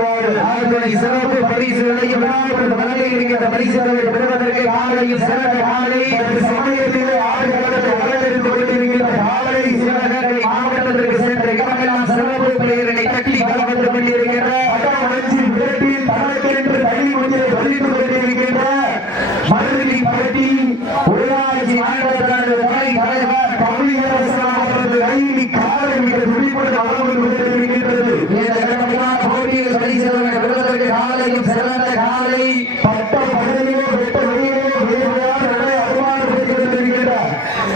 சிறப்பு பரிசுகளையும் வழங்க இருக்கின்ற பரிசுகளை பெறுவதற்கு காலையில் சிறந்த காலை சமயத்திலே ஆடுகளத்தை வரவேற்றுக் கொண்டிருக்கின்ற காலை சிவகங்கை மாவட்டத்திற்கு சென்ற இடமெல்லாம் சிறப்பு பெயர்களை கட்டி வளர்ந்து கொண்டிருக்கின்ற பட்டமலர்ச்சி விரட்டில் தனக்கென்று தனி ஒன்றை சொல்லிக் கொண்டிருக்கின்ற மருதி பரட்டி ஊராட்சி மாநிலத்தினது துணை தலைவர் தமிழரசன் அவரது கைதி காலை மிக துடிப்புடன் வளர்ந்து கொண்டிருக்கின்றது. போட்டியில் பரிசுகளை பெறுவதற்கு காலையும் சிறந்த காலை பட்ட பகுதியிலோ வெட்ட வெளியிலோ வேறுபாடு அருமாறுகின்ற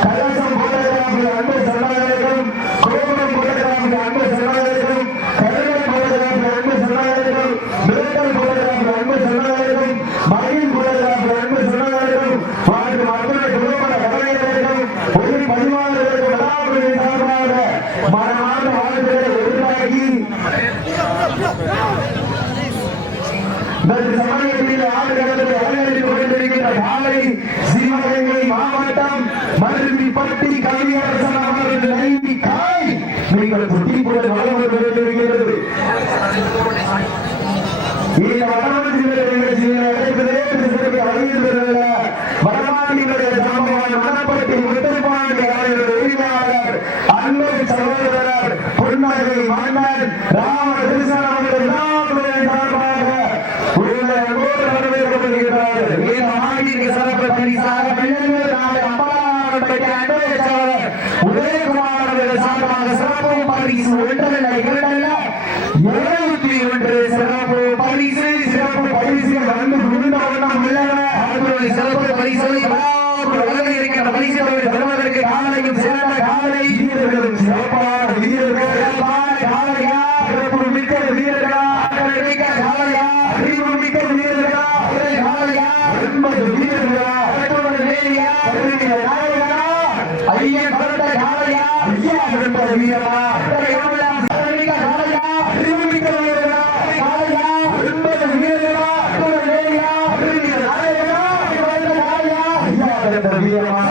கலசம் போட்டோகிராஃபி அன்பு சகோதரர்களும் கோபுரம் போட்டோகிராஃபி அன்பு சகோதரர்களும் கருணை போட்டோகிராஃபி அன்பு சகோதரர்களும் மிரட்டல் போட்டோகிராஃபி அன்பு சகோதரர்களும் மயில் போட்டோகிராஃபி அன்பு சகோதரர்களும் வாழ்க்கை மக்களுடைய குடும்ப கலைஞர்களும் ஒரு பதிவாளர்களுக்கு விழாவுடைய சார்பாக மனமான வாழ்க்கையை உருவாக்கி சமயத்தில் ஆடுகளத்தை வரவேற்றுக் கொண்டிருக்கிற காலை சிவகங்கை மாவட்டம் மருதிப்பட்டி கவியரசன் அவரது கைதி காய் நீங்கள் குட்டி போட்டு வளர்ந்து கொண்டிருக்கிறது. இந்த வடமாநில நிகழ்ச்சியில் வடமாநில சம்பவம் மணப்பட்டி முத்துப்பாண்டி அவரது உரிமையாளர் அன்பு சகோதரர் பொன்னகை மன்னர் ராம கிருஷ்ணன் அவர்கள் சிறப்பு பரிசாக உதயகுமார் அவர்கள் சார்பாக சிறப்பு பரிசு ஒன்றல்ல இரண்டல்ல 71 சிறப்பு பரிசு சிறப்பு பரிசு வந்து குழுந்தவண்ணம் உள்ளன. சிறப்பு பரிசுகளை வழங்க இருக்கிற பரிசுகளை பெறுவதற்கு காலையும் சிறந்த காலை வீரர்களும் சிறப்பான வீரர்கள் காலையா சிறப்பு மிக்க வீரர்களா காலையா அறிவு மிக்க வீரர்களா காலையா 80 வீரர்களா ஐயன் பரட்ட காலையா ஐயா பரட்ட வீரமா காலையா அறிவுமிக்க வீரர்களா காலையா 80 வீரர்களா காலையா ஐயா பரட்ட வீரமா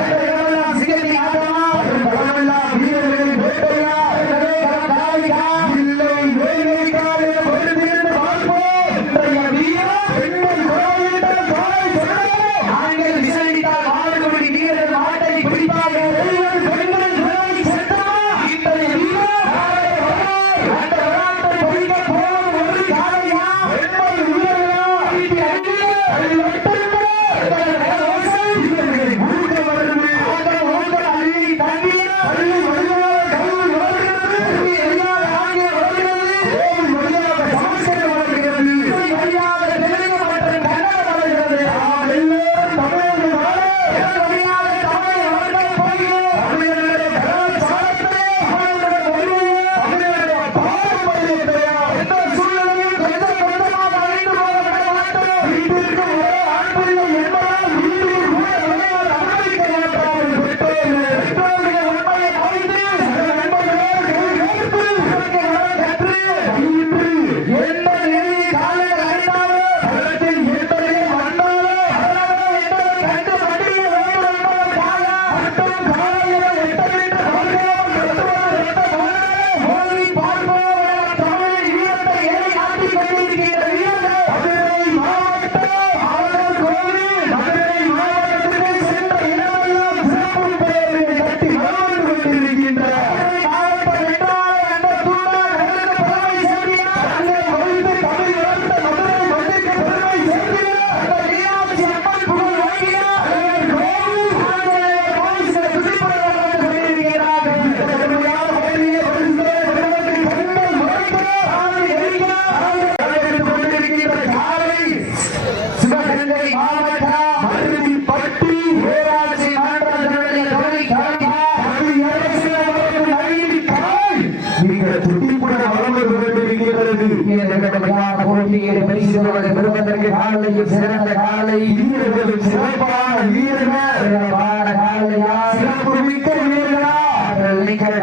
பெறுவதற்கு காலையும் சிறந்த காலை வீரர்களும் சிறப்பான காலையா சிறப்பு மிக்க வீரர்களா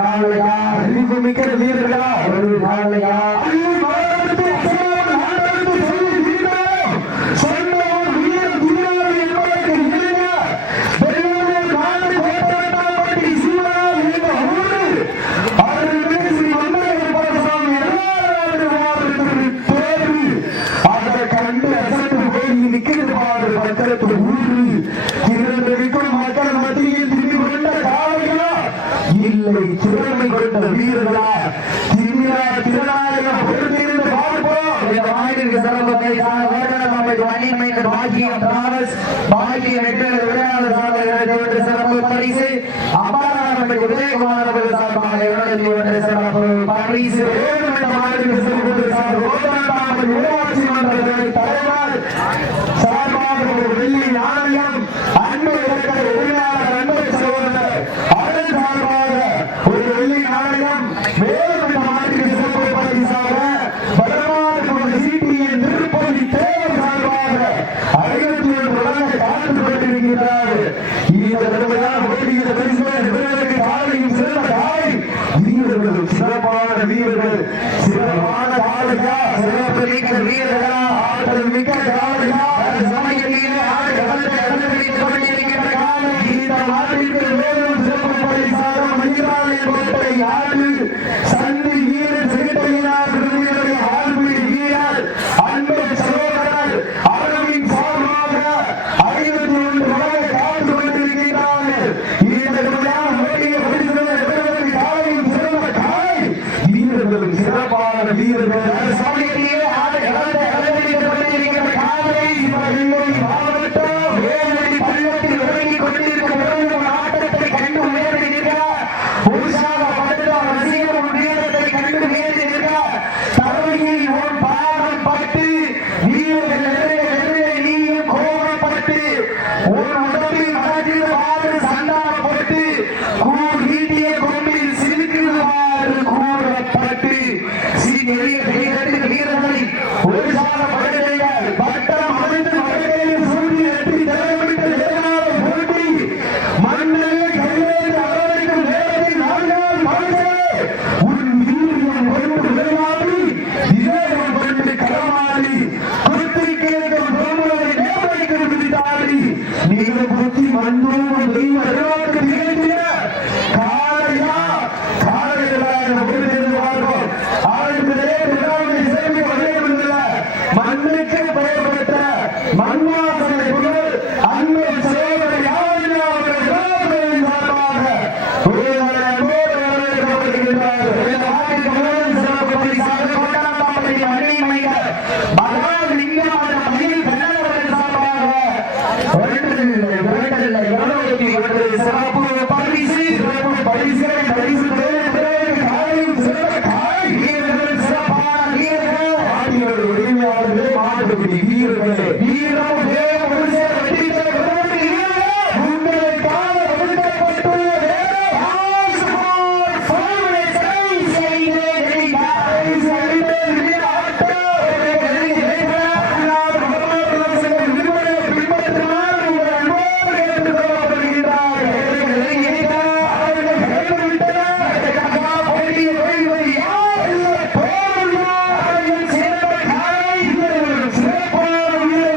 காலையா அறிவு மிக்க வீரர்களா ஒரு காலையா மாட்டிற்கு சிறப்பு பரிசாக வேடனமாமது மணிமைந்தர் பாக்கியம் டிராவல்ஸ் பாக்கியம் வெற்றிகள் விளையாடு சாதனை சிறப்பு பரிசு அப்பாராமது விஜயகுமார் அவர்கள் சார்பாக சிறப்பு பரிசு மாட்டிற்கு சிறப்பு பரிசாக ஊராட்சி மன்ற தலைவர் சார்பாக ஒரு வெள்ளி நாணயம் அன்பு இருக்கிற உரிமையாளர் அன்பு சகோதரர் அதன் சார்பாக ஒரு வெள்ளி நாணயம் மேலும் மாட்டிற்கு சிறப்பு பரிசாக பரமாறு சிபிஎன் திருப்பதி தேவர் சார்பாக 51 வழங்க காத்துக் கொண்டிருக்கிறார். இந்த திறமையான போட்டியில் பரிசுகளுக்கு காலையும் சிறந்த காலை வீரர்கள் சிறப்பான வீரர்கள் சிறப்பான காலையா சிறப்பு மிக்க வீரர்களா ஆற்றல் மிக்க காலையா சமயத்திலே ஆடுகளத்தை அலங்கரித்துக் கொண்டிருக்கின்ற காலை இந்த நாட்டிற்கு மேலும் சிறப்பு பரிசாக மயிலாளை கோட்டை ஆடு சந்தி வீரர் சிறுத்தையினார் விருதுகளை ஆழ்மொழி வீரர் அன்பு சகோதரர் அரவிந்த் சார்பாக 51 வரை காத்து கொண்டிருக்கிறார்கள். இந்த விழாவை பரிசுகளை காலையும் சிறந்த காலை வீரர்களும் சிறப்பான வீரர்கள் சமயத்திலே ஆடுகளத்தை அலங்கரித்துக் கொண்டிருக்கின்ற காலை மாவட்டம் வேலடி பள்ளத்தில் ஒதுங்கிக் கொண்டிருக்கும் ஆட்டத்தை கண்டு உயர்ந்து நிற்க உற்சாகப்படுத்த ரசிகர் வீரத்தை கண்டு உயர்ந்து நிற்க தலைமையில் ஒரு பாகம் பட்டு நீயும் கோபப்பட்டு ஒரு உடம்பில் மனதில் சண்டாடப்பட்டு கூர் வீட்டியை கொண்டு சிலுக்குவாறு கூறப்பட்டு வீரர்களை உற்சாகப்படுத்துங்கள் பட்டம் அமைந்து மழையில் சூழ்நிலை எட்டி தலைமைக்கு வேளாண் போட்டி மண்ணிலே கையெழுத்து அரவணைக்கும் வேலையில் நான்கால் மனுஷனே உன் வீரியம் கொண்டு விளையாடி விவேகம் கொண்டு களமாடி குத்தி கேட்கும் பொருளை நேர்மைக்கு விதித்தாடி நீங்கள் புத்தி மண்ணோடு தெய்வ அறிவாக்கு நிகழ்த்திய காலையா காலைகளாக பார்ப்போம் ஆளுநரே பிரதான இசைக்கு வகையிலுள்ள மண்ணுக்கு பெயர்பெற்ற மண்வாசனை புகழ் அன்பு சகோதரி யாழினி அவர்கள் விழாக்களின் சார்பாக ஒருவரை அன்போடு வரவேற்கப்படுகின்றார்கள். இந்த நாட்டிற்கு முதல் சிறப்பு பரிசாக கோட்டாம்பட்டி மணிமைந்தர் மகாலிங்கம் மற்றும் மயில் கண்ணவர்கள் சார்பாக ஒன்றில்லை 21 சிறப்பு பரிசு காலையும் சிறந்த காலை வீரர்கள் சிறப்பான வீரர்கள் ஆடியோர் உரிமையாளர்களே மாடுபிடி வீரர்களே வீரம் வேகம் ஒரு சேர வெற்றி உங்களை கால ஒதுக்கப்பட்டு சிறப்பான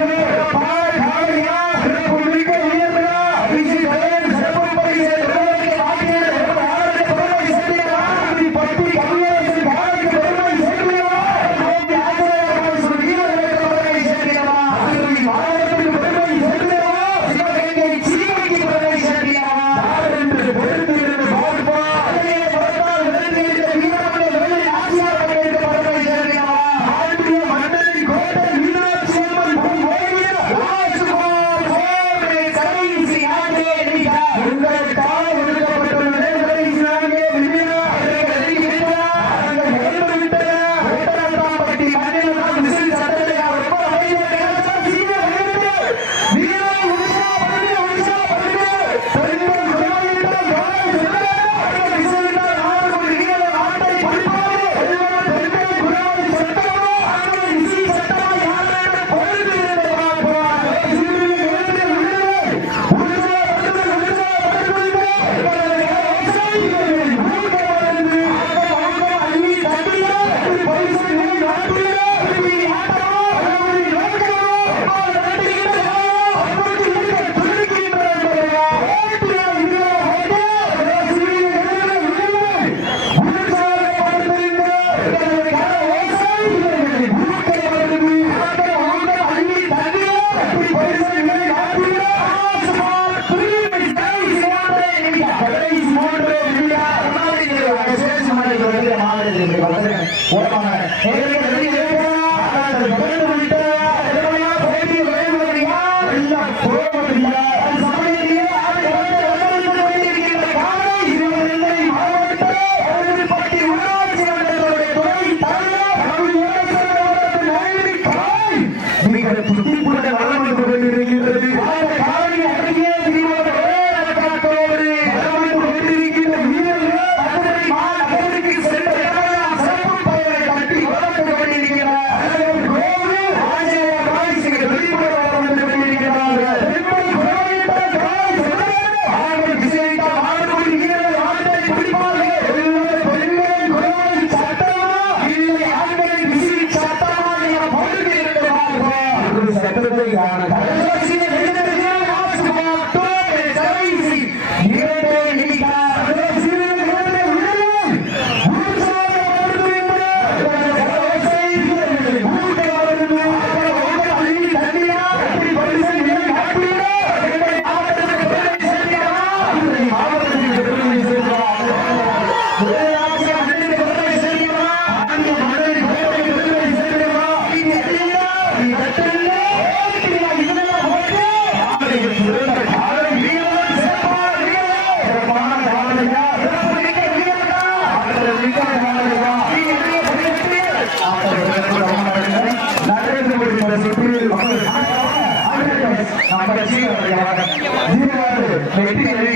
வெற்றி